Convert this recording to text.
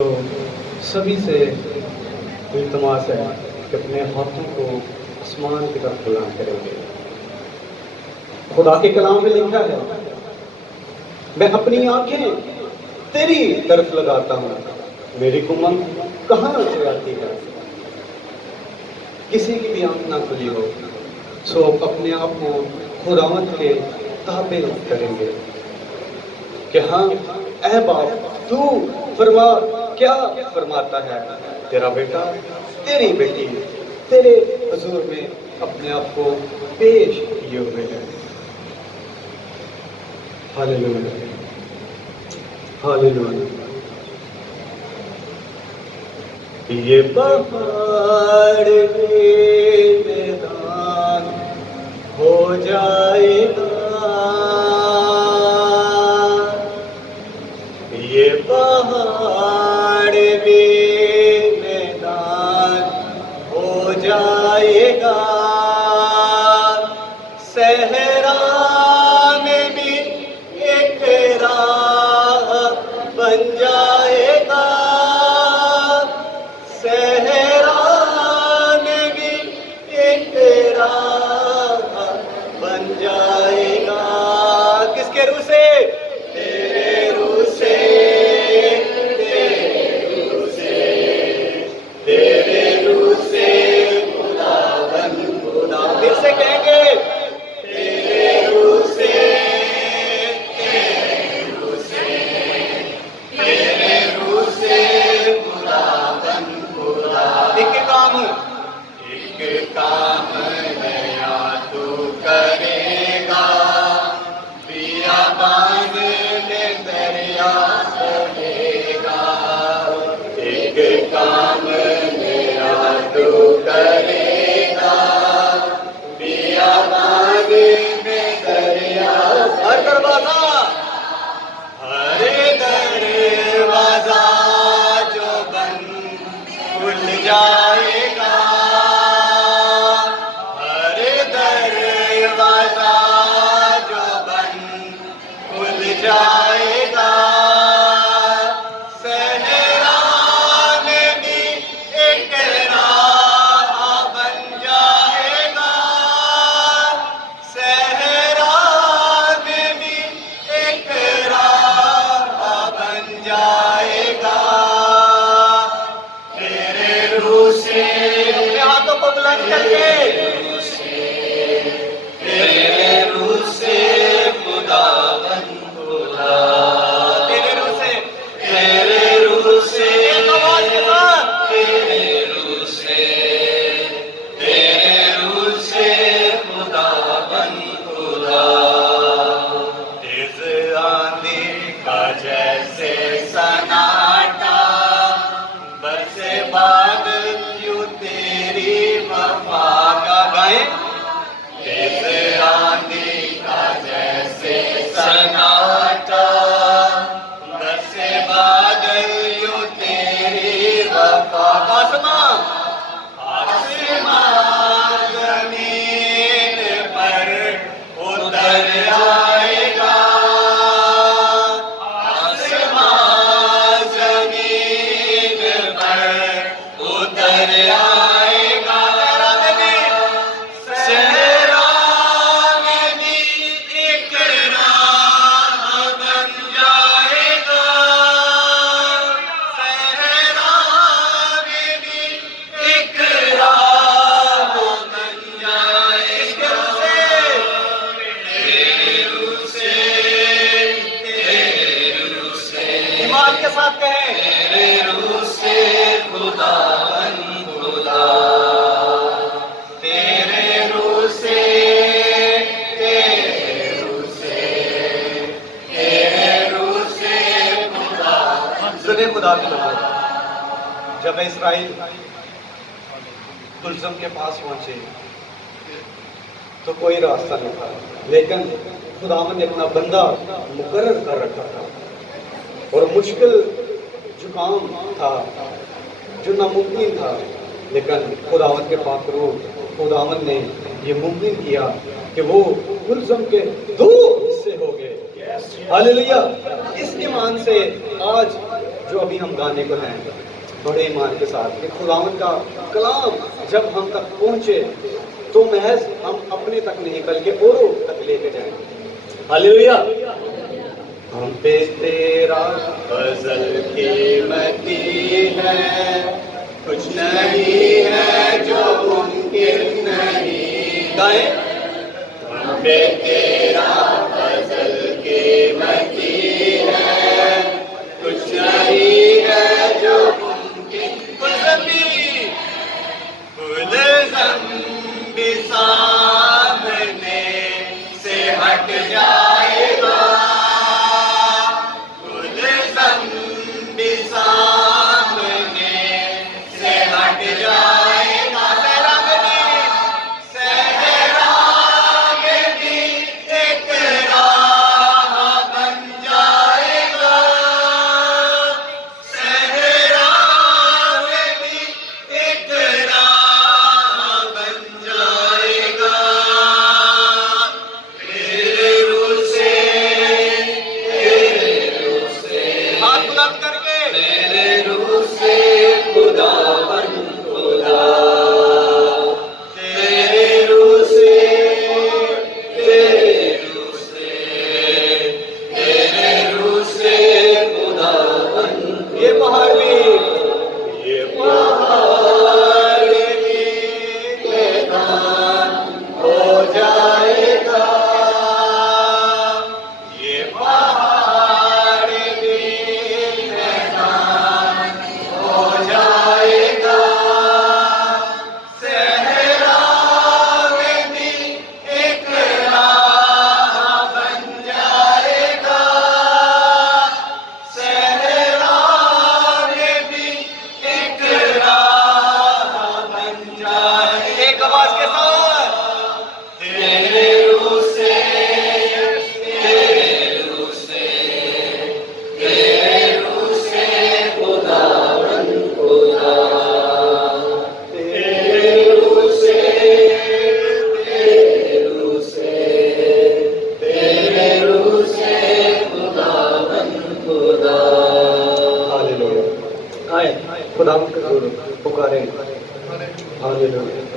तो सभी से इल्तमास है कि अपने हाथों को आसमान की तरफ बुलंद करेंगे। खुदा के कलाम में लिखा है, मैं अपनी आंखें तेरी तरफ लगाता हूँ, मेरी उमंग कहाँ से आती है। किसी की भी आंख ना खुली हो सो अपने आप को खुदावंद के ताबे करेंगे कि हाँ ऐ बाप तू फरमा, क्या फरमाता है तेरा बेटा तेरी बेटी तेरे हुजूर में अपने आप को पेश किए हुए हैं। Hallelujah hallelujah. ये पहाड़ के मैदान हो जाएगा, ये पहाड़ भी मैदान हो जाएगा, सहरा में भी एक राह बन जाएगा, सहरा में भी एक राह बन जाएगा। किसके रूह से? तेरे रूह से, तेरे रूह से, तेरे रूह से खुदावंद खुदा। फिर से कहेंगे तेरे रूह से, तेरे रूह से, तेरे रूह से खुदावंद खुदा। एक काम नया तू करेगा, बियाबान में दरिया बहेगा। एक काम नया तू करेगा, बियाबान में दरिया। हर दरवाजा, हर दरवाजा जो बंद खुल जाएगा, हर दरवाजा जो बंद खुल जाएगा, सहरा में भी एक राह बन जाएगा, सहरा में भी एक राह बन जाएगा। तेरे रूह से, अपने हाथों को बुलंद करके, तेरे रूह से खुदावंद खुदा, तेरे रूह से, तेरे रूह से, एक आवाज के साथ, तेरे रूह से, तेरे रूह से खुदावंद खुदा। तेज आंधी का जैसे सन्नाटा बरसे बादल यूं तेरी वफा का गाए। तेज आंधी का जैसे सन्नाटा बरसे बादल यूं तेरी वफा का। आसमां जमीन पर उतर आएगा, आसमां जमीन पर उतर आएगा, सहरा में भी एक राह बन जाएगा, सहरा में भी एक राह बन जाएगा। तेरे रूह से, तेरे रूह से, ईमान के साथ कहें, तेरे रूह से खुदावंद खुदा, तेरे रूह से, तेरे रूह से, तेरे रूह से खुदा। सुने खुदा के लोगों, जब इस्राइल कुलसम के पास पहुंचे तो कोई रास्ता नहीं था, लेकिन खुदावंद ने अपना बंदा मुकर्रर कर रखा था और मुश्किल जुकाम था जो नामुमकिन था, लेकिन खुदावंद के पाक रूह खुदावंद ने ये मुमकिन किया कि वो कुलसम के 2 हिस्से हो गए। हालेलुया। इस ईमान से आज जो अभी हम गाने को हैं बड़े ईमान के साथ कि खुदावन का कलाम जब हम तक पहुंचे तो महज हम अपने तक नहीं बल्कि औरों तक लेके जाएंगे। हालेलुया। हम पे तेरा फजल कीमती है, कुछ नहीं है जो मुमकिन नहीं। गाए। हम पे तेरा फजल कीमती है, कुछ नहीं है जो मुमकिन। भी सामने से हट जाएगा, भी सामने से हट जाएगा। सहरा में भी एक राह बन जाएगा, सहरा में भी एक राह बन जाएगा। तेरे रूह से हाथ बुलंद करके तेरे रूह से खुदावन खुदा, तेरे रूह से, तेरे रूह से, तेरे रूह से खुदावन। ये पहाड़ भी मैदान हो जाएगा, ये पहाड़ भी मैदान हो जाएगा। सहरा में भी एक राह बन जाएगा, सहरा में भी एक राह बन जाएगा। एक आवाज के साथ तेरे रूह से, तेरे रूह से, तेरे रूह से खुदावन खुदा, तेरे रूह से, तेरे रूह से, तेरे रूह से खुदावन खुदा। हालेलुया। आए खुदावन का पुकारें। हालेलुया।